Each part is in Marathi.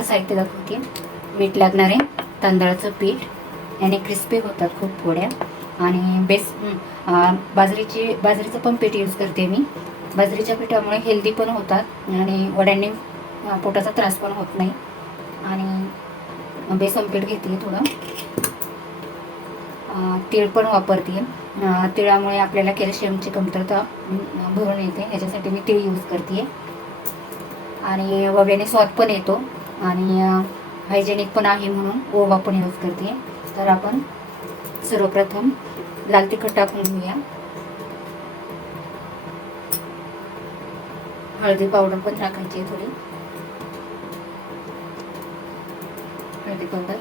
साहित्य दाखवते. मीठ लागणारे तांदळाचं पीठ. याने क्रिस्पी होतात खूप पोळ्या. आणि बेस बाजरीची बाजरीचं पण पीठ यूज करते मी. बाजरीच्या पिठामुळे हेल्दी पण होतात. आणि वड्यांनी पोटाचा त्रास पण होत नाही. आणि बेसन पीठ घेते थोडं. तिळ तीळ पण वापरते. तिळामुळे आपल्याला कॅल्शियमची कमतरता भरून येते. याच्यासाठी मी तीळ यूज करते. आणि वव्याने स्वाद पण येतो. आणि हायजेनिक पण आहे म्हणून ओवा पण यूज करते. तर आपण सर्वप्रथम लाल तिखट टाकून घेऊया. हळदी पावडर पण टाकायची आहे थोडी. हळदी पावडर.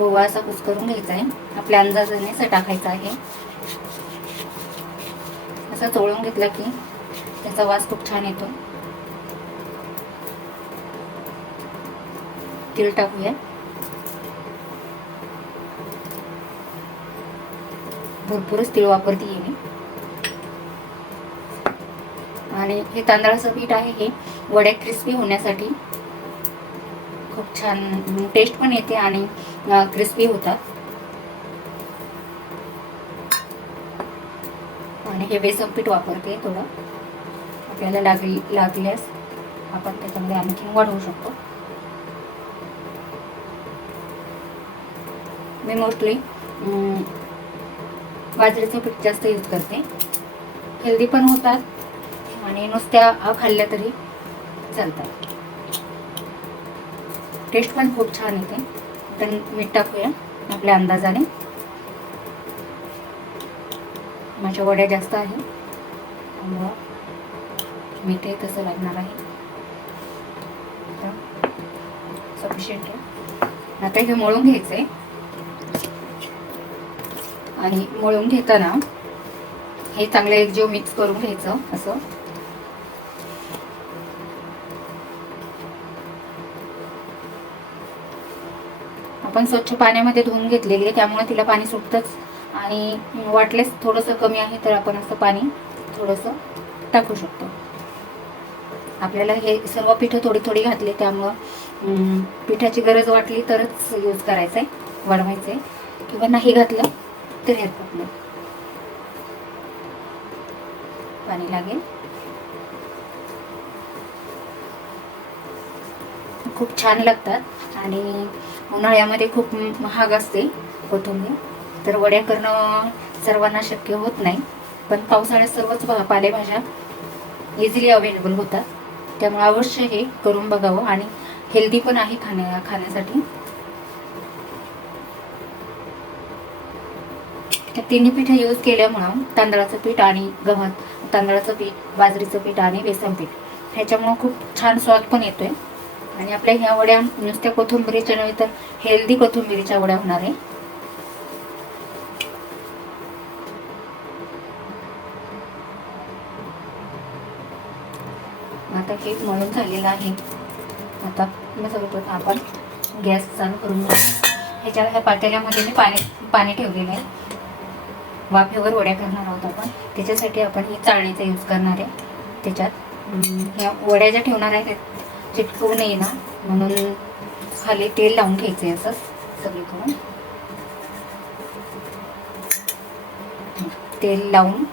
ओवा असा कुस्करून घ्यायचा आहे. आपल्या अंदाजाने टाकायचा आहे. असा चोळून घेतला की त्याचा वास खूप छान येतो. तीळ टाकूया. भरपूरच तीळ वापरते मी. आणि हे तांदळाचं पीठ आहे हे वड्या क्रिस्पी होण्यासाठी खूप छान टेस्ट पण येते आणि क्रिस्पी होतात आणि हे बेसन पीठ वापरते थोडं. आपल्याला लागली लागल्यास आपण त्याच्यामध्ये आणखी वाढवू शकतो. मी मोस्टली बाजरीचं पीठ जास्त यूज करते. हेल्दी पण होतात आणि नुसत्या खाल्ल्या तरी चालतात. टेस्ट पण खूप छान येते. पण मीठ टाकूया आपल्या अंदाजाने. माझ्या वड्या जास्त आहे. त्यामुळं मी ते तसं लागणार आहे. सफिशियंट आहे. आता हे मळून घ्यायचं आहे आणि मळून घेताना हे चांगलं एकजीव मिक्स करून घ्यायचं असं. आपण स्वच्छ पाण्यामध्ये धुवून घेतलेली आहे त्यामुळे तिला पाणी सुटतंच. आणि वाटलेस थोडंसं कमी आहे तर आपण असं पाणी थोडंसं टाकू शकतो. आपल्याला हे सर्व पिठं थोडी थोडी घातली त्यामुळं पिठाची गरज वाटली तरच यूज करायचं आहे वाढवायचं आहे किंवा नाही घातलं तरी हरकत नाही. पाणी लागेल. खूप छान लागतात आणि उन्हाळ्यामध्ये खूप महाग असते कोथिंबीर. तर वड्या करणं सर्वांना शक्य होत नाही. पण पावसाळ्यात सर्वच पालेभाज्या इझिली अवेलेबल होतात. त्यामुळे अवश्य हे करून बघावं आणि हेल्दी पण आहे खाण्या खाण्यासाठी. तिन्ही पिठं यूज केल्यामुळं तांदळाचं पीठ आणि गव्हात तांदळाचं पीठ बाजरीचं पीठ आणि बेसन पीठ ह्याच्यामुळं खूप छान स्वाद पण येतोय. आणि आपल्या ह्या वड्या नुसत्या कोथिंबिरीच्या नव्हे तर हेल्दी कोथिंबिरीच्या वड्या होणार आहे. आता केक मळून झालेला आहे. आता मी सर्वप्रथम आपण गॅस चालू करून ह्याच्या ह्या पातेल्यामध्ये मी पाणी पाणी ठेवलेलं आहे. वाफेवर वड्या करणार आहोत आपण. त्याच्यासाठी आपण ही चाळणीचा यूज करणार आहे. त्याच्यात ह्या वड्या ज्या ठेवणार आहे त्या चिटकवू नये ना. म्हणून खाली तेल लावून घ्यायचे असं सगळीकडून. तेल लावून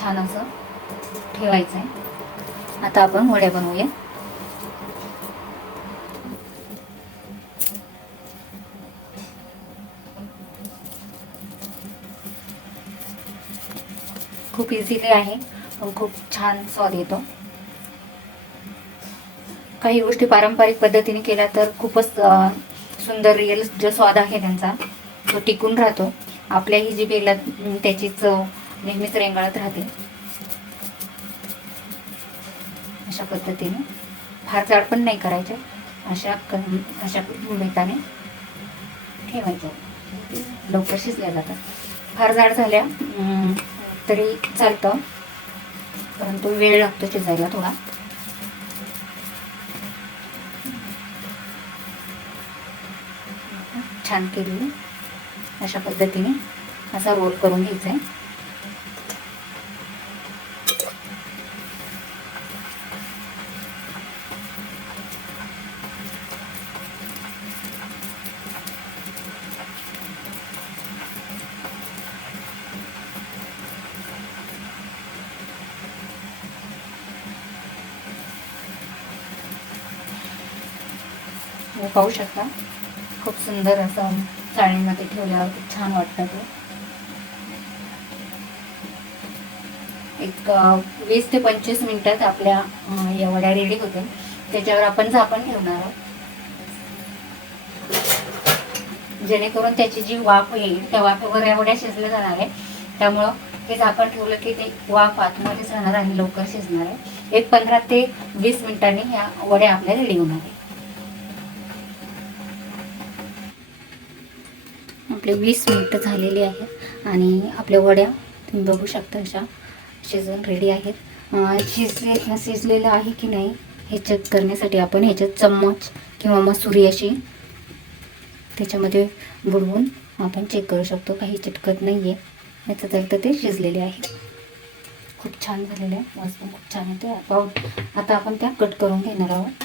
छान असं ठेवायचं आहे आता आपण वड्या बनवूया. खूप इझिली आहे पण खूप छान स्वाद येतो. काही गोष्टी पारंपरिक पद्धतीने केल्या तर खूपच सुंदर रिअल जो स्वाद आहे त्यांचा तो टिकून राहतो. आपल्याही जी बेला त्याची चव नेहमीच रेंगाळत राहते. अशा पद्धतीने फार जाड पण नाही करायच्या अशा क अशा बेताने ठेवायचं. लवकर शिजल्या जातात. फार जाड झाल्या तरी चालतं. परंतु वेळ लागतो शिजायला थोडा. छान केली. अशा पद्धतीने असा रोल करून घ्यायचा आहे. तुम्ही पाहू शकता. खूप सुंदर असं चाळणीमध्ये ठेवल्यावर खूप छान वाटतं ते. एक वीस ते पंचवीस मिनिटात आपल्या अं, या वड्या रेडी होतील. त्याच्यावर आपण झाकण ठेवणार आहोत. जेणेकरून त्याची जी वाफ येईल त्या वाफेवर या वड्या शिजल्या जाणार आहे त्यामुळं ते झाकण ठेवलं की ते वाफ आतमध्येच राहणार आणि लवकर शिजणार आहे. एक पंधरा ते वीस मिनिटांनी ह्या वड्या आपल्या रेडी होणार आहे आपले वीस मिनटं झालेली आहेत आणि आपल्या वड्या तुम्ही बघू शकता अशा शिजून रेडी आहेत. शिजले शिजलेलं आहे की नाही हे चेक करण्यासाठी आपण ह्याच्यात चम्मच किंवा मसुरी अशी त्याच्यामध्ये बुडवून आपण चेक करू शकतो. काही चिटकत नाही आहे याचा अर्थ ते शिजलेले आहे. खूप छान झालेले आहे. मस्त खूप छान येते आपण आता आपण त्या कट करून घेणार आहोत.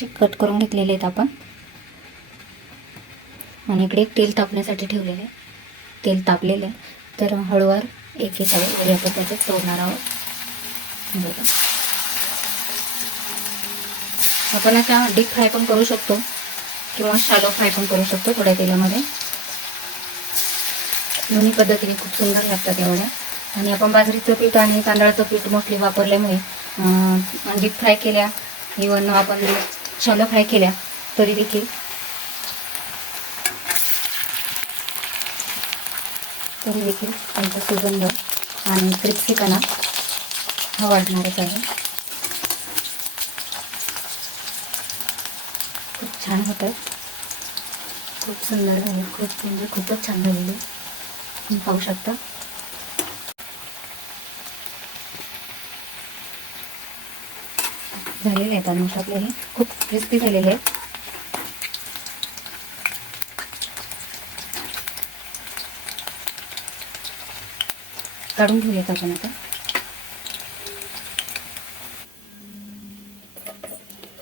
असे कट करून घेतलेले आहेत आपण. आणि इकडे एक तेल तापण्यासाठी ठेवलेलं आहे. तेल तापलेलं आहे. तर हळूवार एक एक आहे आपण त्याच्यात सोडणार आहोत. बघा. आपण आता डीप फ्राय पण करू शकतो. किंवा शालो फ्राय पण करू शकतो थोड्या तेलामध्ये. दोन्ही पद्धतीने खूप सुंदर लागतात एवढ्या आणि आपण बाजरीचं पीठ आणि तांदळाचं पीठ मोठे वापरल्यामुळे डीप फ्राय केल्या इवन आपण शालो फ्राय केल्या. तरी देखील. तरी देखील त्यांचा सुगंध आणि क्रिस्पीपणा हा वाढणारच आहे. खूप छान होतं खूप सुंदर झालं. खूप म्हणजे खूपच छान झालेलं. तुम्ही पाहू शकता. झालेले आहेत आणि आपले हे खूप क्रिस्पी झालेले आहेत. काढून घेऊयात आपण आता.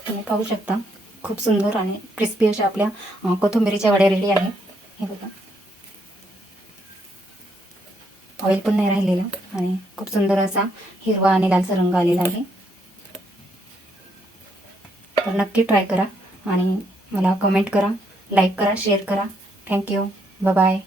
तुम्ही पाहू शकता खूप सुंदर आणि क्रिस्पी अशा आपल्या कोथिंबिरीच्या वड्या रेडी आहे हे बघा. ऑइल पण नाही राहिलेलं आणि खूप सुंदर असा हिरवा आणि लालसा रंग आलेला आहे. तर नक्की ट्राय करा आणि मला कमेंट करा लाईक करा शेअर करा. Thank you bye